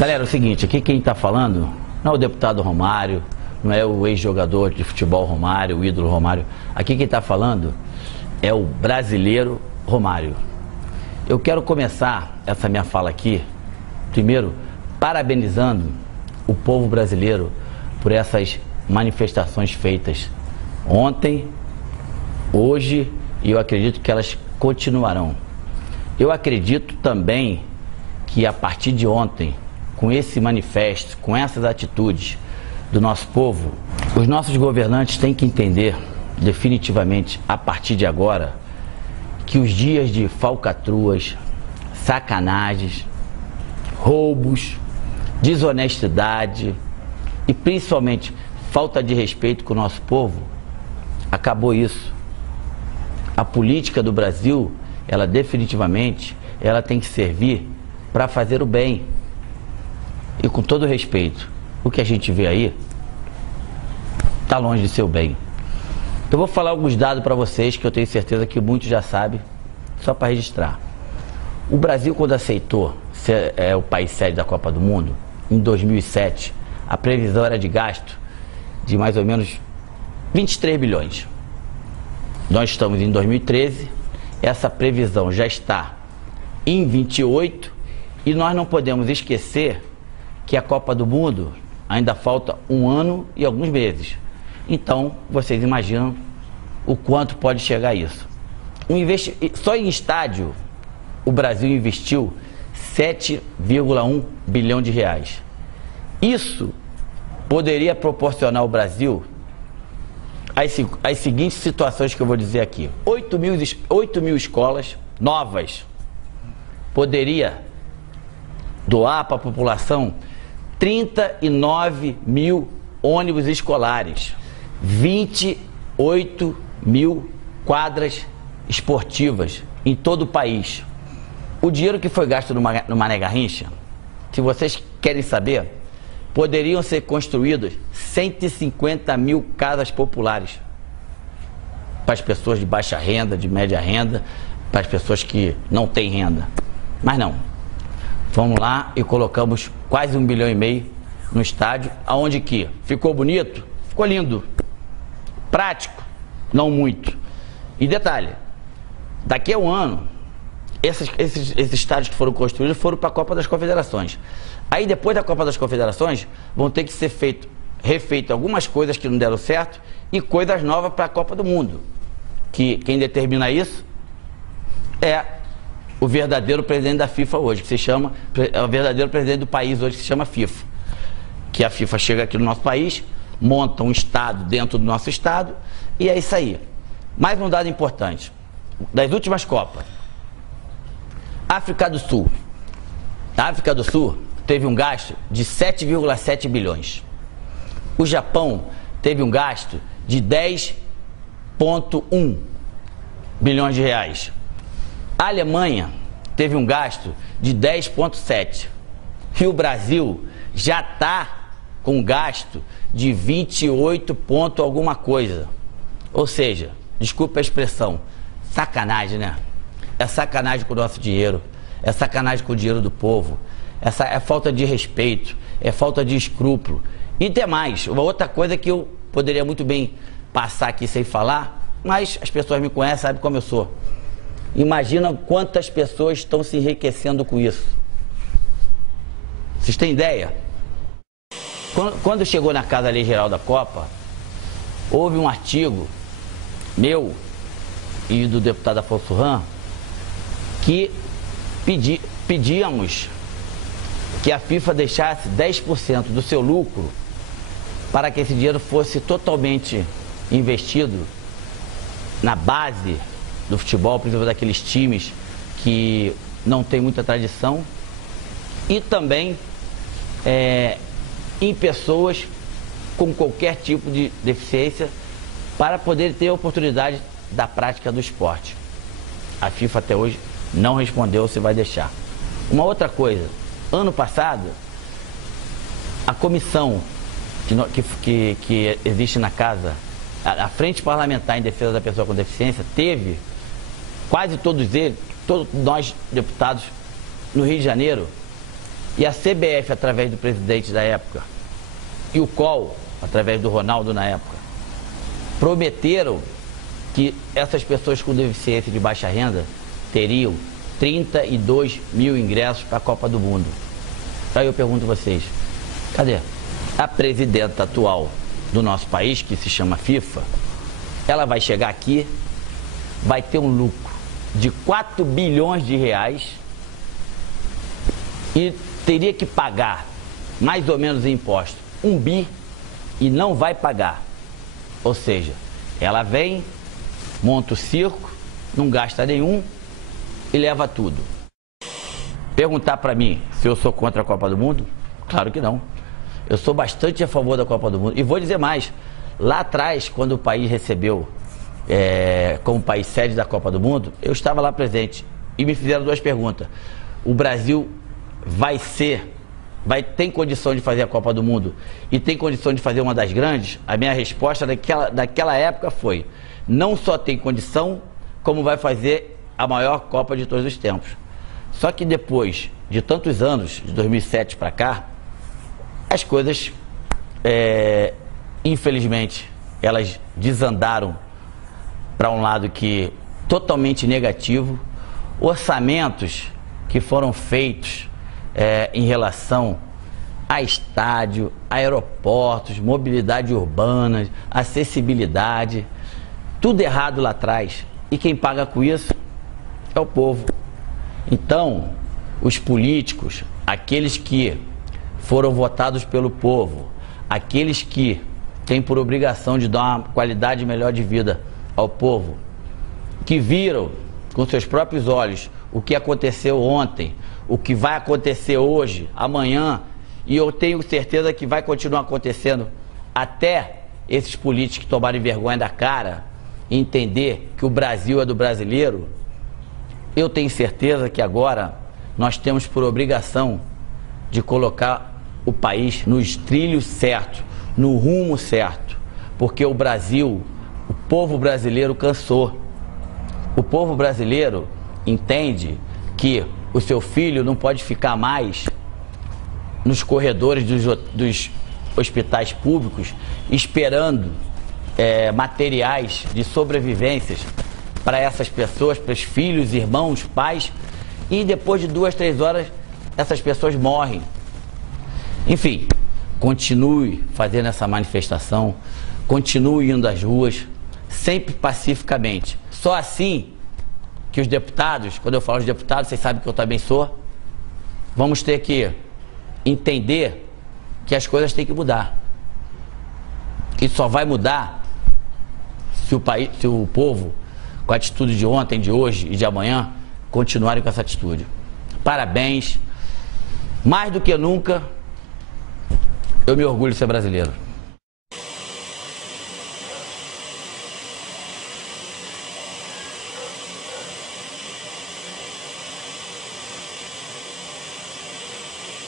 Galera, é o seguinte, aqui quem está falando não é o deputado Romário, não é o ex-jogador de futebol Romário, o ídolo Romário. Aqui quem está falando é o brasileiro Romário. Eu quero começar essa minha fala aqui, primeiro, parabenizando o povo brasileiro por essas manifestações feitas ontem, hoje, e eu acredito que elas continuarão. Eu acredito também que a partir de ontem, com esse manifesto, com essas atitudes do nosso povo, os nossos governantes têm que entender definitivamente, a partir de agora, que os dias de falcatruas, sacanagens, roubos, desonestidade e principalmente falta de respeito com o nosso povo, acabou isso. A política do Brasil, ela definitivamente, ela tem que servir para fazer o bem. E com todo respeito, o que a gente vê aí está longe de ser o bem. Eu vou falar alguns dados para vocês que eu tenho certeza que muitos já sabem, só para registrar. O Brasil, quando aceitou ser o país sede da Copa do Mundo, em 2007, a previsão era de gasto de mais ou menos 23 bilhões. Nós estamos em 2013, essa previsão já está em 28 e nós não podemos esquecer que a Copa do Mundo ainda falta um ano e alguns meses. Então, vocês imaginam o quanto pode chegar isso. Só em estádio, o Brasil investiu 7,1 bilhão de reais. Isso poderia proporcionar ao Brasil as seguintes situações que eu vou dizer aqui. 8 mil escolas novas. Poderia doar para a população 39 mil ônibus escolares, 28 mil quadras esportivas em todo o país. O dinheiro que foi gasto no Mané Garrincha, se vocês querem saber, poderiam ser construídas 150 mil casas populares para as pessoas de baixa renda, de média renda, para as pessoas que não têm renda. Mas não. Vamos lá e colocamos quase 1,5 bilhão no estádio, aonde que ficou bonito, ficou lindo, prático, não muito. E detalhe, daqui a um ano, esses estádios que foram construídos foram para a Copa das Confederações. Aí depois da Copa das Confederações, vão ter que ser refeito algumas coisas que não deram certo e coisas novas para a Copa do Mundo. Que quem determina isso é o verdadeiro presidente da FIFA hoje, que se chama, é o verdadeiro presidente do país hoje, que se chama FIFA. Que a FIFA chega aqui no nosso país, monta um estado dentro do nosso estado e é isso aí. Mais um dado importante, das últimas Copas, África do Sul. A África do Sul teve um gasto de 7,7 bilhões. O Japão teve um gasto de 10,1 bilhões de reais. A Alemanha teve um gasto de 10,7. E o Brasil já está com um gasto de 28 ponto alguma coisa. Ou seja, desculpa a expressão, sacanagem, né? É sacanagem com o nosso dinheiro, é sacanagem com o dinheiro do povo, é falta de respeito, é falta de escrúpulo. E tem mais, uma outra coisa que eu poderia muito bem passar aqui sem falar, mas as pessoas me conhecem, sabem como eu sou. Imagina quantas pessoas estão se enriquecendo com isso. Vocês têm ideia? Quando chegou na Casa Lei Geral da Copa, houve um artigo meu e do deputado Afonso Ram que pedíamos que a FIFA deixasse 10% do seu lucro para que esse dinheiro fosse totalmente investido na base do futebol, principalmente daqueles times que não tem muita tradição, e também em pessoas com qualquer tipo de deficiência para poder ter a oportunidade da prática do esporte. A FIFA até hoje não respondeu se vai deixar. Uma outra coisa, ano passado, a comissão que existe na casa, a Frente Parlamentar em Defesa da Pessoa com Deficiência, teve quase todos nós deputados no Rio de Janeiro, E a CBF, através do presidente da época, e o COL, através do Ronaldo na época, prometeram que essas pessoas com deficiência de baixa renda teriam 32 mil ingressos para a Copa do Mundo. Aí eu pergunto a vocês, cadê? A presidenta atual do nosso país, que se chama FIFA, ela vai chegar aqui, vai ter um lucro de 4 bilhões de reais e teria que pagar mais ou menos em imposto 1 bi e não vai pagar. Ou seja, ela vem, monta o circo, não gasta nenhum e leva tudo. Perguntar para mim se eu sou contra a Copa do Mundo? Claro que não. Eu sou bastante a favor da Copa do Mundo. E vou dizer mais, lá atrás, quando o país recebeu como país sede da Copa do Mundo, eu estava lá presente e me fizeram 2 perguntas. O Brasil tem condição de fazer a Copa do Mundo e tem condição de fazer uma das grandes? A minha resposta daquela época foi: não só tem condição, como vai fazer a maior Copa de todos os tempos. Só que depois de tantos anos, de 2007 para cá, as coisas, infelizmente, elas desandaram para um lado que totalmente negativo. Orçamentos que foram feitos em relação a estádio, aeroportos, mobilidade urbana, acessibilidade, tudo errado lá atrás. E quem paga com isso é o povo. Então, os políticos, aqueles que foram votados pelo povo, aqueles que têm por obrigação de dar uma qualidade melhor de vida ao povo, que viram com seus próprios olhos o que aconteceu ontem, o que vai acontecer hoje, amanhã, e eu tenho certeza que vai continuar acontecendo até esses políticos tomarem vergonha da cara e entender que o Brasil é do brasileiro. Eu tenho certeza que agora nós temos por obrigação de colocar o país nos trilhos certos, no rumo certo, porque o Brasil, o povo brasileiro cansou. O povo brasileiro entende que o seu filho não pode ficar mais nos corredores dos hospitais públicos esperando materiais de sobrevivências para essas pessoas, para os filhos, irmãos, pais, e depois de 2, 3 horas essas pessoas morrem. Enfim, continue fazendo essa manifestação, continue indo às ruas, sempre pacificamente. Só assim que os deputados, quando eu falo de deputados, vocês sabem que eu também sou, vamos ter que entender que as coisas têm que mudar. E só vai mudar se o povo, com a atitude de ontem, de hoje e de amanhã, continuarem com essa atitude. Parabéns. Mais do que nunca, eu me orgulho de ser brasileiro.